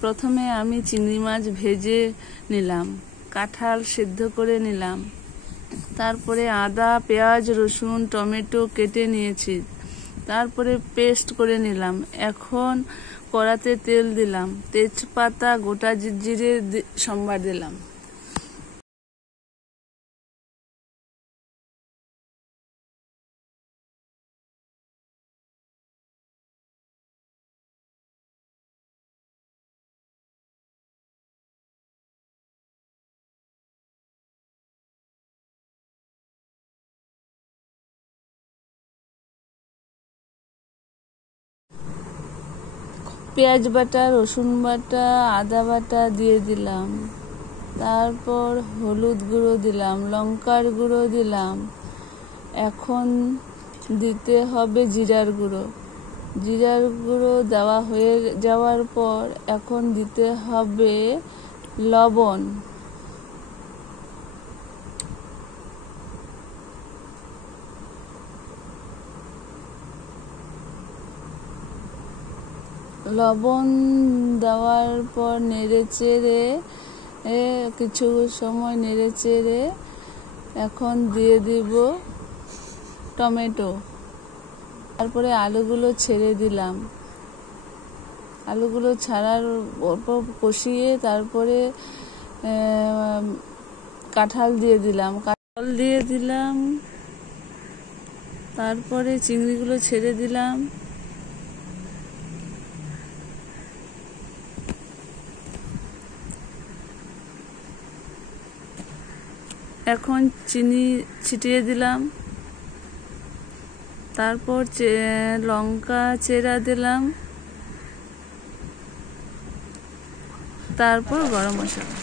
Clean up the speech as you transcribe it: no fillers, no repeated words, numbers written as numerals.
প্রথমে আমি চিংড়ি মাছ ভেজে নিলাম, কাঁঠাল সেদ্ধ করে নিলাম, তারপরে আদা, পেঁয়াজ, রসুন, টমেটো কেটে নিয়েছি, তারপরে পেস্ট করে নিলাম। এখন কড়াতে তেল দিলাম, তেজপাতা, গোটা জিরে সম্বার দিলাম। পেঁয়াজ বাটা, রসুন বাটা, আদা বাটা দিয়ে দিলাম, তারপর হলুদ গুঁড়ো দিলাম, লঙ্কার গুঁড়ো দিলাম। এখন দিতে হবে জিরার গুঁড়ো। জিরার গুঁড়ো দেওয়া হয়ে যাওয়ার পর এখন দিতে হবে লবণ। লবণ দেওয়ার পর নেড়েচেড়ে কিছু সময় নেড়েচেড়ে এখন দিয়ে দিব টমেটো। তারপরে আলুগুলো ছেড়ে দিলাম। আলুগুলো ছাড়ার পর কষিয়ে তারপরে কাঁঠাল দিয়ে দিলাম, তারপরে চিংড়িগুলো ছেড়ে দিলাম। এখন চিনি ছিটিয়ে দিলাম, তারপর লঙ্কা চেরা দিলাম, তারপর গরম মশলা।